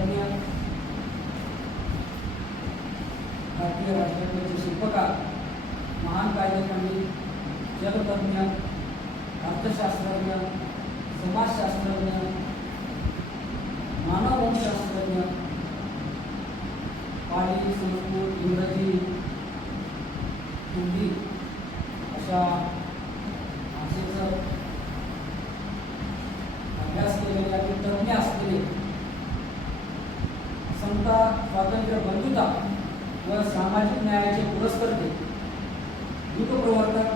तज्ञ, भारतीय राजघटनेचे शिल्पकार, महान कायदेपंडित, जलतज्ञ, अर्थशास्त्रज्ञ, समाजशास्त्रज्ञ, मानववंशशास्त्रज्ञ, पाली, संस्कृत, इंग्रजी, हिंदी अशा भाषेचा अभ्यास केलेले आणि तज्ञ असलेले समता, स्वातंत्र्य, बंधुता व सामाजिक न्यायाचे पुरस्कर्ते, युगप्रवर्तक,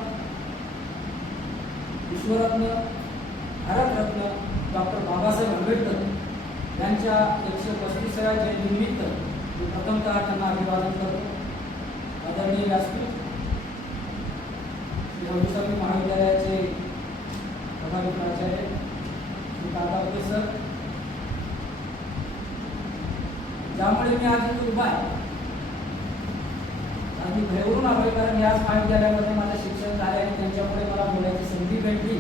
विश्वरत्न, भारतरत्न डॉक्टर बाबासाहेब आंबेडकर यांच्या 135व्या जयंतीनिमित्त मी प्रथमतः त्यांना अभिवादन करतो. आदरणीय व्यासपीठ, श्री महाविद्यालयाचे प्रभारी प्राचार्य श्री काकावते सर, ज्यामुळे मी आज इथे उभा आहे, आणि भयवरून आलोय, कारण याच महाविद्यालयामध्ये माझं शिक्षण झाले आणि त्यांच्यापुढे मला बोलायची संधी भेटली.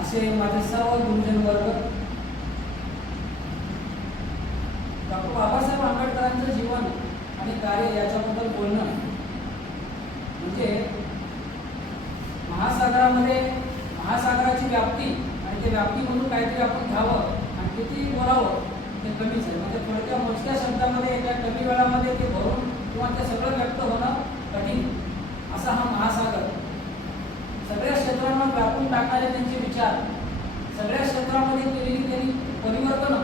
असे माझे सर्व गुरुजन वर्ग, डॉक्टर बाबासाहेब आंबेडकरांचं जीवन आणि कार्य याच्याबद्दल बोलणं म्हणजे महासागराची व्याप्ती आणि त्या व्याप्तीमधून काहीतरी आपण घ्यावं आणि किती बोलावं ते कमीच आहे. म्हणजे थोडक्या मोजक्या शब्दामध्ये एका कमी वेळामध्ये ते भरून किंवा ते सगळं व्यक्त होणं कठीण, असा हा महासागर. सगळ्या क्षेत्रांना व्यापून टाकणारे त्यांचे विचार, सगळ्या क्षेत्रामध्ये केलेली त्यांनी परिवर्तन,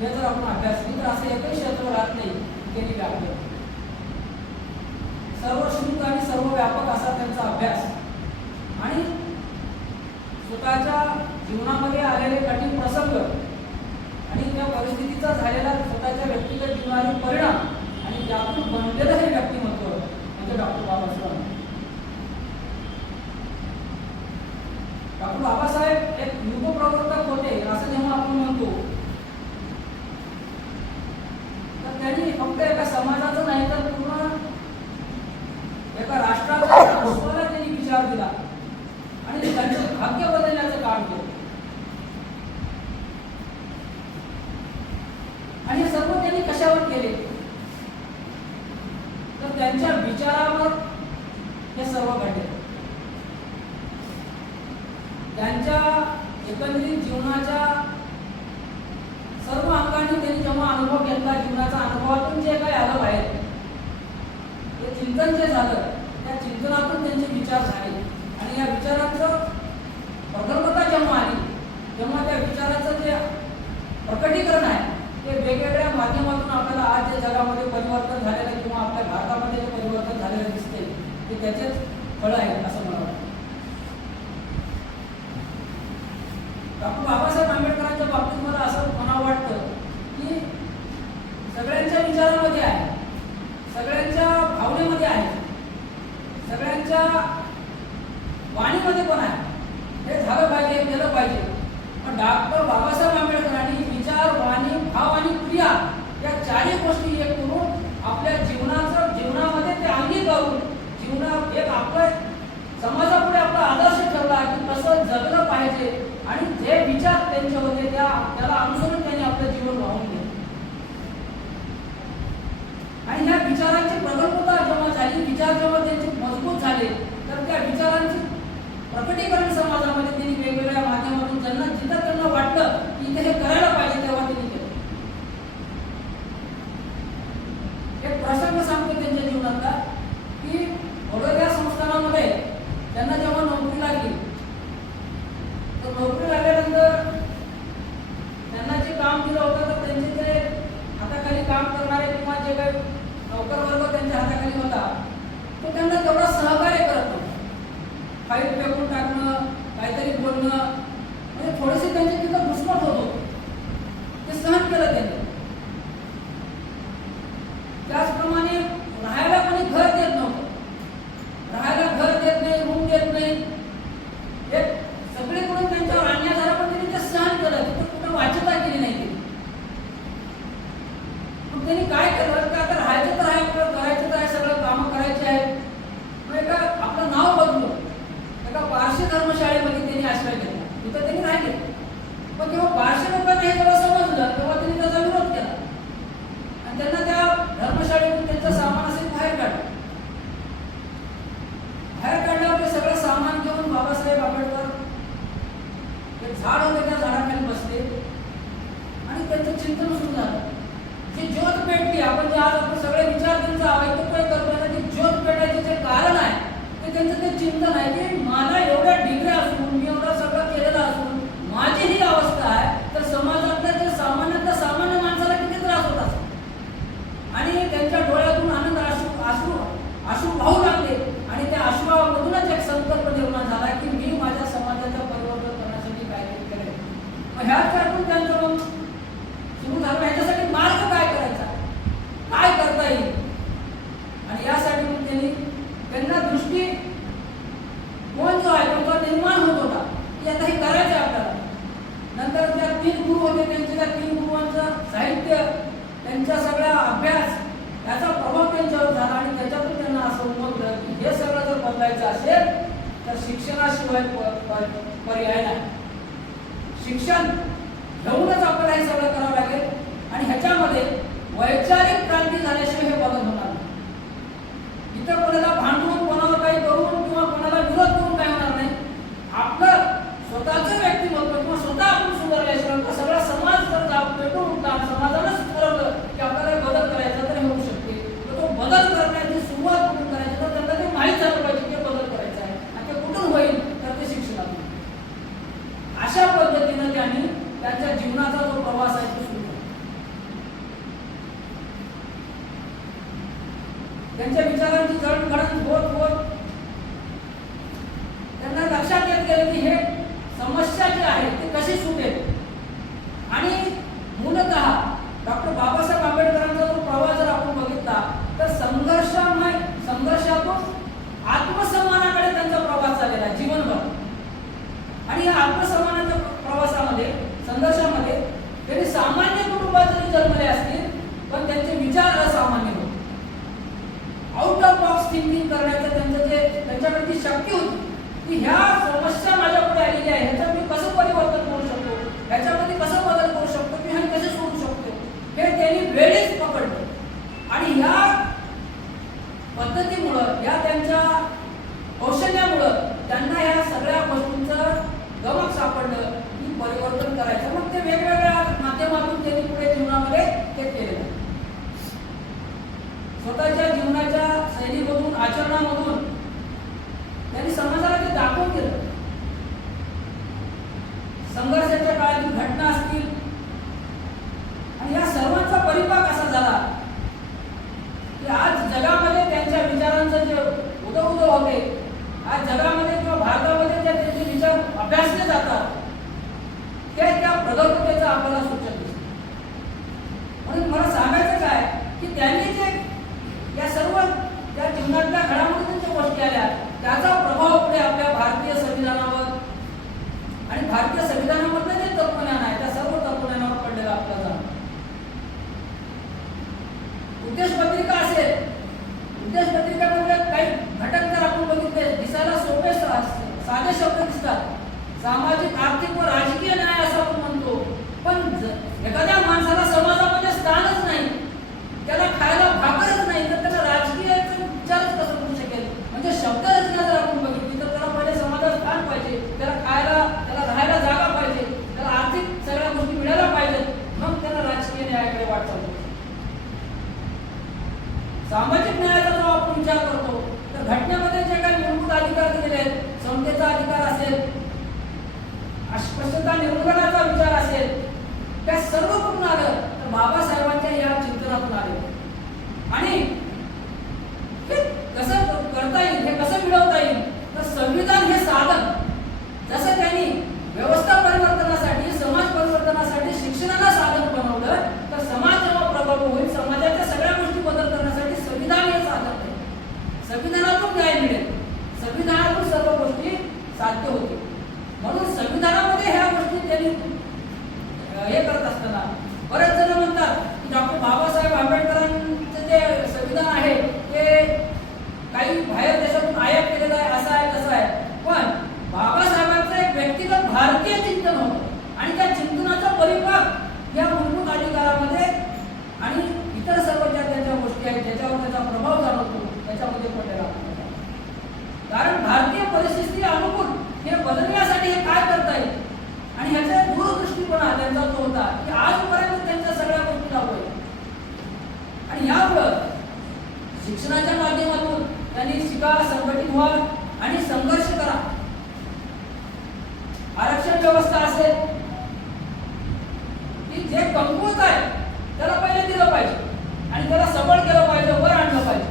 हे जर आपण अभ्यासली तर असं एकही क्षेत्र राहत नाही त्यांनी व्यापलं. सर्वश्रुत आणि सर्वव्यापक असा त्यांचा अभ्यास आणि स्वतःच्या जीवनामध्ये आलेले कठीण प्रसंग आणि त्या परिस्थितीचा झालेला स्वतःच्या व्यक्तिगत जीवनातील परिणाम आणि त्यातून बनलेलं हे व्यक्तिमत्व म्हणजे डॉक्टर बाबासाहेब. डॉक्टर बाबासाहेब एक युगप्रवर्तक होते असं जेव्हा आपण म्हणतो, तर त्यांनी फक्त एका समाजाचं नाही तर पूर्ण एका राष्ट्राच्या विश्वाला त्यांनी विचार दिला आणि त्यांचं भाग्य बदलण्याचं काम केलं. आणि हे सर्व त्यांनी कशावर केले, तर त्यांच्या विचारावर हे सर्व घडले. त्यांच्या एकंदरीत जीवनाच्या सर्व अंगाने त्यांनी जेव्हा अनुभव घेतला, जीवनाच्या अनुभवातून जे काही आलं बाहेर, ते चिंतन जे झालं, त्या चिंतनातून त्यांचे विचार झाले आणि या विचारांचं प्रगल्भता जेव्हा आली, तेव्हा त्या विचाराचं जे प्रकटीकरण आहे ते वेगवेगळ्या माध्यमातून आपल्याला आज जे जगामध्ये परिवर्तन झालेलं किंवा आपल्या भारतामध्ये जे परिवर्तन झालेलं दिसते ते त्याचेच फळ आहे असं मला वाटतं. डॉक्टर बाबासाहेब आंबेडकरांच्या बाबतीत मला असं म्हणावं वाटतं की सगळ्यांच्या विचारामध्ये आहे, सगळ्यांच्या भावनेमध्ये आहे, सगळ्यांच्या वाणीमध्ये पण आहे. हे झालं पाहिजे, केलं पाहिजे. पण डॉक्टर बाबासाहेब आंबेडकरांनी विचार, वाणी, भाव आणि क्रिया या चारही गोष्टी एक करून आपल्या जीवनामध्ये ते अंगी करून एक आपलं समाजापुढे आपला आदर्श ठेवला की कसं जगलं पाहिजे आणि जे विचार त्यांचे होते त्याला अनुसरून त्यांनी आपलं जीवन वाहून गेलं. आणि ह्या विचारांची प्रगल्भता जेव्हा झाली, विचार जेव्हा त्यांचे मजबूत झाले, तर त्या विचारांचे प्रकटीकरण समाजामध्ये त्यांनी वेगवेगळ्या माध्यमातून जिथं त्यांना वाटलं की इथे हे करायला पाहिजे तेव्हा त्यांनी केलं. एक प्रसंग सांगतो त्यांच्या जीवनातला की वडोदरा संस्थानामध्ये त्यांना जेव्हा नोकरी लागली, तर नोकरी लागल्यानंतर त्यांना जे काम दिलं होतं तर त्यांचे जे हाताखाली काम करणारे किंवा जे काही नोकर वर्ग त्यांच्या हाताखाली होता तो त्यांना तेवढा सहकार्य करत नव्हता. फाईट फेकून टाकणं, काहीतरी बोलणं, म्हणजे थोडेसे त्यांचे तिथं घुसमट होत होते. ते सहन केलं त्यांनी. त्याचप्रमाणे राहायला कोणी घर देत नव्हतं, राहायला घर देत नाही, रूम देत नाही, हे सगळीकडून त्यांच्यावर अन्याय झाला, पण त्यांनी ते सहन केलं. तिथं कुठं वाच्यता केली नाही त्यांनी. मग त्यांनी काय केलं की आता राहायचं तर आहे, आपलं करायचं तर आहे, सगळं कामं करायची आहेत, मग एका आपलं नाव बदलून एका पारशी धर्मशाळेमध्ये त्यांनी आश्रय घेतला. तिथं त्यांनी राहिले. पण जेव्हा पारशी लोकांना हे जेव्हा समजलं तेव्हा त्यांनी त्याचा विरोध केला. सुरू झालं. जी ज्योत पेटली, आपण जे आज आपण सगळे विचार त्यांचा ऐकतोय करतोय, ती ज्योत पेटायचे जे कारण आहे ते त्यांचं ते चिंतन आहे की मला एवढ्या डिग्री असून, मी एवढं सगळं केलेलं असून माझी ही अवस्था आहे, तर समाजातल्या जे सामान्यातल्या सामान्य माणसाला किती त्रास होत असेल. आणि त्यांच्या डोळ्यातून आनंद अश्रू वाहू लागले आणि त्या अश्रूमधूनच एक संकल्प निर्माण झाला की मी माझ्या समाजाचं परिवर्तन करण्यासाठी काहीतरी करेन. मग ह्याच्यातून त्यांचं मग सुरू झालं ह्याच्यासाठी मार्ग काय करायचा, काय करता येईल. आणि यासाठी मग त्यांना दृष्टी कोण जो आहे त्यांचा निर्माण होत होता की आता हे करायचं आहे आपल्याला. नंतर त्या 3 गुरु होते, त्यांच्या त्या 3 गुरुवांचं साहित्य, त्यांचा सगळा अभ्यास, याचा प्रभाव त्यांच्यावर झाला आणि त्याच्यातून त्यांना असं उमगलं की हे सगळं जर बदलायचं असेल तर शिक्षणाशिवाय पर्याय नाही. शिक्षण घेऊनच आपल्याला हे सगळं करावं लागेल आणि ह्याच्यामध्ये वैचारिक क्रांती झाल्याशिवाय हे बदल होणार नाही. इतर कोणाला भांडून, कोणावर काही करून किंवा कोणाला विरोध करून काय होणार नाही. आपलं स्वतःचं व्यक्तिमत्व किंवा स्वतः आपण सुधारल्याशिवाय सगळा समाज जर पेटून उठला, समाजानंच ठरवलं की आपल्याला बदल करायचा तर हे होऊ शकते. तर तो बदल करण्याची सुरुवात कुठून करायची, तर त्यांना ते माहीत झालं पाहिजे की बदल करायचा आहे आणि ते कुठून होईल तर ते शिक्षणातून. अशा पद्धतीनं त्यांनी त्यांच्या जीवनाचा जो प्रवास आहे तो सुरू केला. त्यांच्या विचारांची जडणघडण होत होत त्यांना लक्षात येत गेलं की हे समस्या जी आहे ती कशी सुटेल. आणि मूलतः डॉक्टर बाबासाहेब आंबेडकरांचा जो प्रवास जर आपण बघितला तर संघर्षातून आत्मसन्मानाकडे त्यांचा प्रवास झालेला आहे जीवनभर. आणि या आत्मसन्मानाच्या प्रवासामध्ये, संघर्षामध्ये त्यांनी सामान्य कुटुंबात जरी जन्मले असतील पण त्यांचे विचार असामान्य होते. आउट ऑफ बॉक्स थिंकिंग करण्याचं त्यांच्याकडे ती शक्ती होती की ह्या समस्या माझ्या पुढे आलेली आहे, ह्याच्यात मी कसं परिवर्तन करू शकतो, ह्याच्यामध्ये कसं बदल करू शकतो, मी हे कसे सोडू शकतो, हे त्यांनी वेळेच पकडलं. आणि ह्या पद्धतीमुळं, या त्यांच्या कौशल्यामुळं त्यांना ह्या सगळ्या गोष्टींचं गमक सापडलं की परिवर्तन करायचं. मग ते वेगवेगळ्या माध्यमातून त्यांनी पुढे जीवनामध्ये ते केलेलं. स्वतःच्या जीवनाच्या शैलीमधून, आचरणामधून त्यांनी समाजाला ते दाखवून दिलं. संघर्षाच्या काळातील घटना असतील आणि या सर्वांचा परिपाक असा झाला की आज जगामध्ये त्यांच्या विचारांचं जे उदो होते, आज जगामध्ये किंवा भारतामध्ये जे त्यांचे विचार अभ्यासले जातात ते त्या प्रगतीचं आपल्याला सूचक दिसतं. म्हणून मला सांगायचं काय की त्यांनी जे या सर्व त्या जीवनातल्या घडामोडीतून ज्या गोष्टी आल्या त्याचा प्रभाव पुढे आपल्या भारतीय संविधानावर आणि भारतीय संविधानामधलं जे तत्वज्ञान आहे त्या सर्व तत्वज्ञानावर पडलेला आपल्याला जाणवतं. उद्देश पत्रिका असेल, उद्देश पत्रिकेमध्ये काही घटक जर आपण बघितले दिसायला सोपे साधे शब्द दिसतात. सामाजिक, आर्थिक व राजकीय न्याय असं आपण म्हणतो, पण एखाद्या माणसाला समाजामध्ये स्थानच नाही, त्याला खायला भाकरच नाही, तर त्याला राजकीय विचारच कसं करू शकेल. म्हणजे शब्द रचना जर आपण बघितली तर त्याला पहिले समाजात स्थान पाहिजे, त्याला खायला, त्याला राहायला जागा पाहिजे, त्याला आर्थिक सगळ्या गोष्टी मिळायला पाहिजेत, मग त्याला राजकीय न्यायाकडे वाटचाल होते. सामाजिक न्यायाचा जो आपण विचार करतो तर घटनेमध्ये जे काही मूलभूत अधिकार दिलेले आहेत, समतेचा अधिकार असेल, अस्पृश्यता निर्मूलनाचा विचार असेल, त्या सर्व कुठून आलं तर बाबासाहेबांच्या या चिंतनातून आले. आणि हे कसं करता येईल, हे कसं मिळवता येईल तर संविधान हे साधन, जसं त्यांनी व्यवस्था परिवर्तनासाठी, समाज परिवर्तनासाठी शिक्षणाला साधन बनवलं तर समाज जेव्हा प्रबळ होईल, समाजाच्या सगळ्या गोष्टी बदल करण्यासाठी संविधान हे साधन आहे. संविधानातून न्याय मिळेल, संविधानातून सर्व गोष्टी साध्य होतील. म्हणून संविधानामध्ये ह्या गोष्टी त्यांनी हे करत असताना बरेच जण शिक्षणाच्या माध्यमातून त्यांनी शिका, संघटित व्हा आणि संघर्ष करा. आरक्षण व्यवस्था असेल की जे कमकुवत आहे त्याला पहिले दिलं पाहिजे आणि त्याला सबळ केलं पाहिजे, वर आणलं पाहिजे.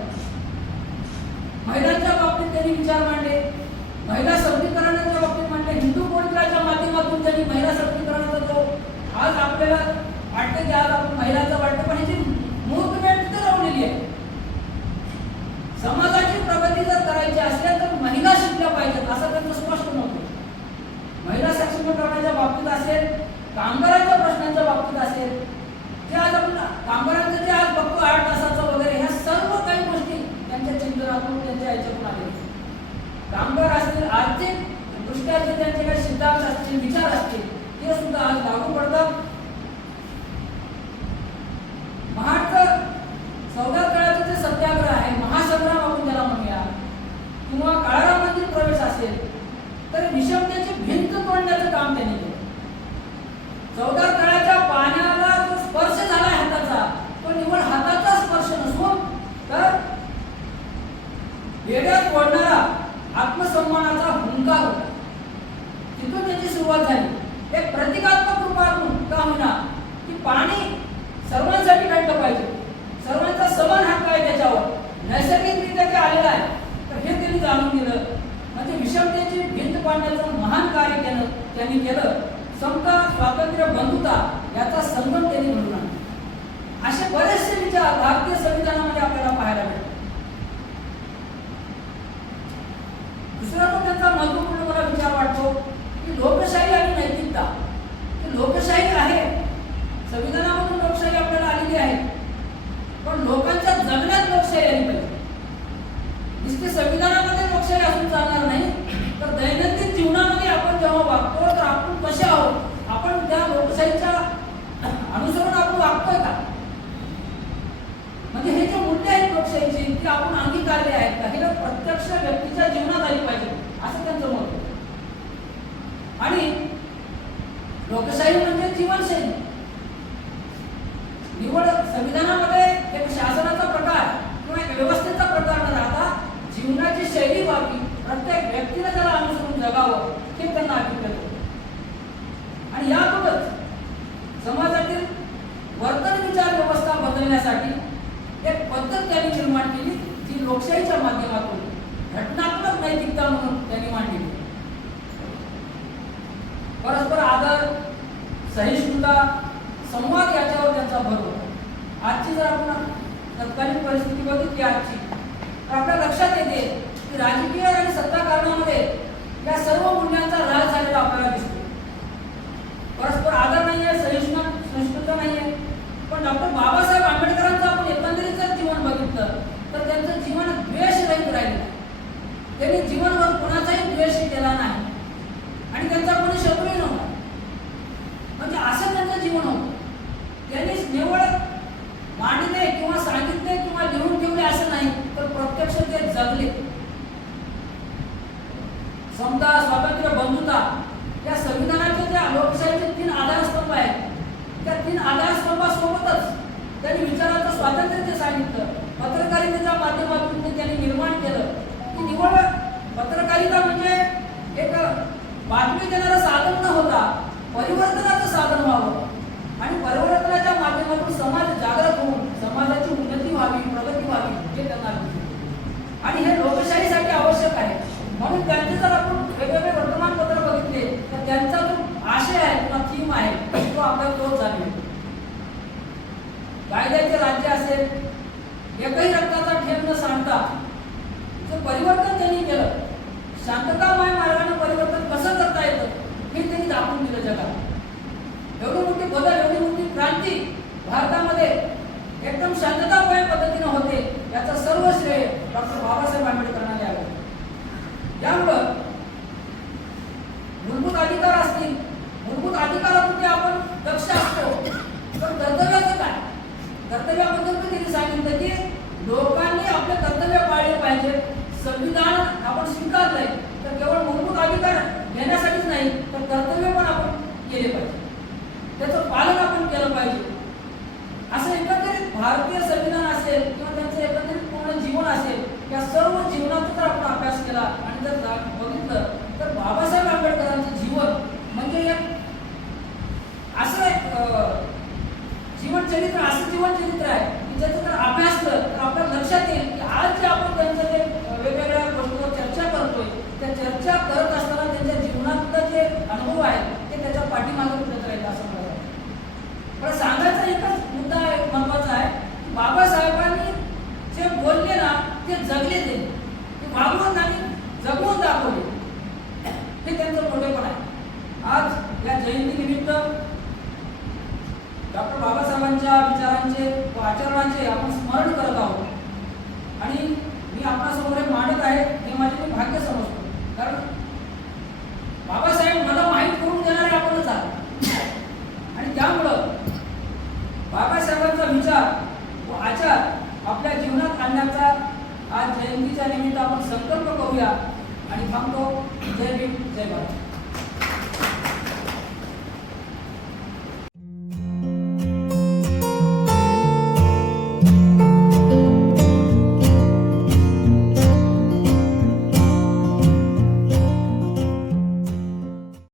महिलांच्या बाबतीत त्यांनी विचार मांडले, महिला सबलीकरणाच्या बाबतीत मांडले. हिंदू कोणत्याच्या माध्यमातून त्यांनी महिला सबलीकरणाचा जो आज आपल्याला वाटतं की आज आपण महिलांचं वाटतं, पण ह्याची मूर्तमेढ तिथे लावलेली आहे. समाजाची प्रगती जर करायची असेल तर महिला शिकल्या पाहिजेत असं त्यांचं स्पष्ट मत होतं. महिला सक्षमीकरणाच्या बाबतीत असेल, कामगारांच्या प्रश्नांच्या बाबतीत असेल, जे आज आपण कामगारांचं जे आज बघतो 8 तासाचं वगैरे, ह्या सर्व काही गोष्टी त्यांच्या चिंतनातून त्यांच्या याच्यातून आलेल्या. कामगार असतील, आर्थिक दृष्ट्या जे त्यांचे काही सिद्धांत असतील, विचार असतील, ते सुद्धा आज लागू पडतात. महाडचं चौदा तळ्याचं जे सत्याग्रह आहे, महासंग्राम आपण त्याला म्हणूया, किंवा काळारामातील प्रवेश असेल, तर विषमतेची भिंत तोडण्याचं काम त्यांनी केलं. चौदा तळ्याच्या पाण्याला जो स्पर्श झाला हाताचा, तो निव्वळ हाताचा स्पर्श नसून तर वेड्यात ओढणारा आत्मसन्मानाचा हुंकार होता. तिथून त्याची सुरुवात झाली. एक प्रतिकात्मक रूपातून का होईना की पाणी सर्वांसाठी काढलं पाहिजे, सर्वांचा समान हक्क आहे त्याच्यावर, नैसर्गिकरित्या ते आलेलं आहे. तर हे त्यांनी जाणून दिलं. म्हणजे विषमतेची भिंत पाडण्याचं महान कार्य त्यांनी केलं. समता, स्वातंत्र्य, बंधुता याचा संगम त्यांनी घडवून आणला. असे बरेचसे विचार भारतीय संविधानामध्ये आपल्याला पाहायला मिळतात. दुसरा तो त्यांचा महत्वपूर्ण मला विचार वाटतो की लोकशाही आणि नैतिकता. लोकशाही आहे, संविधानामधून लोकशाही आपल्याला आलेली आहे, पण लोकांच्या जगण्यात लोकशाही आली पाहिजे. नुसते संविधानामध्ये लोकशाही असून चालणार नाही, तर दैनंदिन जीवनामध्ये आपण जेव्हा वागतो तर आपण कसे आहोत, आपण त्या लोकशाहीच्या अनुसरून आपण वागतोय का, म्हणजे हे जे मूल्य आहेत लोकशाहीची ती आपण अंगीकारले आहेत का, हे प्रत्यक्ष व्यक्तीच्या जीवनात आली पाहिजे असं त्यांचं मत होतं. आणि लोकशाही म्हणजे जीवनशैली. निवड संविधानामध्ये एक शासनाचा प्रकार किंवा एक व्यवस्थेचा प्रकार न राहता जीवनाची शैली व्हावी, प्रत्येक व्यक्तीने त्याला अनुसरून जगावं हे त्यांना अभिप्रेत होतं. आणि यातूनच समाजातील वर्तन विचार व्यवस्था बदलण्यासाठी एक पद्धत त्यांनी निर्माण केली, जी लोकशाहीच्या माध्यमातून घटनात्मक नैतिकता म्हणून त्यांनी मांडली. परस्पर आदर, सहिष्णुता, संवाद याच्यावर त्यांचा भर होता. आजची जर आपण तत्कालीन परिस्थिती बघितली आजची, तर आपल्या लक्षात येते की राजकीय आणि सत्ताकारणामध्ये या सर्व मूल्यांचा ऱ्हास झालेला आपल्याला दिसतो. परस्पर आदर नाहीये, सहिष्णुता नाहीये. पण डॉक्टर बाबासाहेब आंबेडकरांचं आपण एकंदरीत जर जीवन बघितलं तर त्यांचं जीवन द्वेषरहित राहिलं. त्यांनी जीवनभर कोणाचाही द्वेष केला नाही आणि त्यांचा कोणी शत्रूही नव्हता. म्हणजे असं त्यांचं जीवन होतं. त्यांनी निवड मांडले किंवा सांगितले किंवा लिहून ठेवले असं नाही, तर प्रत्यक्ष ते जगले. समता, स्वातंत्र्य, बंधुता या संविधानाचे ज्या लोकशाहीचे 3 आधारस्तंभ आहेत, त्या 3 आधारस्तंभासोबतच त्यांनी विचाराचं स्वातंत्र्य ते सांगितलं. पत्रकारितेच्या माध्यमातून ते त्यांनी निर्माण केलं की निवड पत्रकारिता म्हणजे एक बातमी देणारं साधन न होता परिवर्तनाचं साधन व्हावं आणि परिवर्तनाच्या माध्यमातून समाज जागृत होऊन समाजाची उन्नती व्हावी, प्रगती व्हावी हे त्यांना दिसतं. आणि हे लोकशाहीसाठी आवश्यक आहे. म्हणून त्यांचे जर आपण वेगवेगळे वर्तमानपत्र बघितले तर त्यांचा जो आशय आहे किंवा थीम आहे तो आपल्याला तोच झाले. कायद्याचे राज्य असेल, एकही रक्ताचा ठेप न सांडता जे परिवर्तन त्यांनी केलं, शांततामय मार्गाने परिवर्तन कसं करता येतं हे त्यांनी दाखवून दिलं जगाला. एवढी मोठी बदल, एवढी मोठी क्रांती भारतामध्ये एकदम शांततामय पद्धतीने होते, याचं सर्व श्रेय डॉक्टर बाबासाहेब आंबेडकरांना द्यावं. यामुळं मूलभूत अधिकार असतील, मूलभूत अधिकाराप्रती आपण दक्ष असतो, तर कर्तव्याचं काय? कर्तव्याबद्दल त्यांनी सांगितलं की लोकांनी आपले कर्तव्य पाळले पाहिजे. संविधान आपण स्वीकारलंय तर केवळ मूलभूत अधिकार घेण्यासाठीच नाही, तर कर्तव्य पण आपण केले पाहिजे, त्याचं पालन आपण केलं पाहिजे. असं एकंदरीत भारतीय संविधान असेल किंवा त्यांचं एकंदरीत पूर्ण जीवन असेल या सर्व जीवनाचा जर आपण अभ्यास केला आणि जर बघितलं तर बाबासाहेब आंबेडकरांचं जीवन म्हणजे एक असं एक जीवनचरित्र असं जीवनचरित्र आहे की ज्याचा जर अभ्यास केला तर आपल्याला लक्षात येईल की आज जे आपण त्यांचं ते वेगवेगळ्या गोष्टीवर चर्चा करतोय त्या चर्चा करत असताना त्यांच्या जीवनातलं जे अनुभव आहे ते त्याच्या पाठीमागे कुठे राहील असं मला वाटतं. पण सांगायचा एकच मुद्दा महत्वाचा आहे की बाबासाहेबांनी जे बोलले ना ते जगले ते वागवून आणि जगवून दाखवले हे त्यांचं मोठेपण आहे. आज या जयंतीनिमित्त डॉक्टर बाबासाहेबांच्या विचारांचे व आचरणांचे आपण स्मरण करत आहोत आणि मी आपणासमोर हे मांडत आहे हे माझे मी भाग्य समजतो.